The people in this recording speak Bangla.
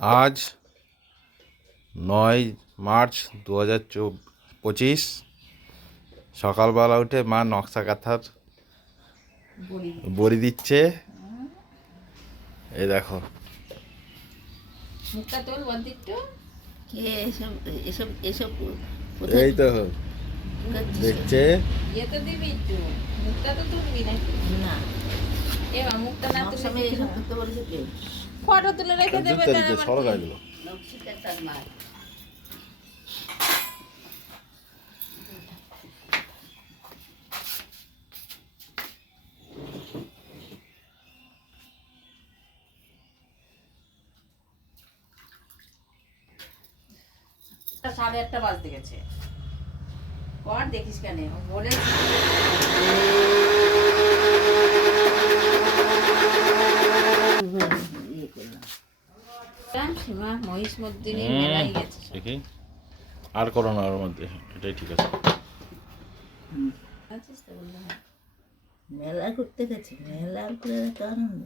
আজ 9 মার্চ 2025 সকালবেলা উঠে মা নকশা কাঁথার বড়ি দিচ্ছে। এই দেখো, মুখটা তোল বন্দিরটা। কে এসব এসব এসব এই তো করছিস? দেখছে। ইয়ে তো দিবি একটু, মুখটা তো তুলবি নাকি? না, এবার মুখটা না তুলে নকশা এসব করতে বলেছে কে? ফটো তুলে রেখে দেবে। দুধটা দিতে সরো গাড়িগুলো। নকশিকা তার মা। সাড়ে 8টা বাজতে গেছে। কর দেখিস কেন বলে ইয়ে করলাম। সীমা মহিষ মর্দিনী মেলাই গেছে। দেখি আর করো না, ওর মধ্যে এটাই ঠিক আছে। মেলা করতে গেছে, মেলা করে তো আনন্দ।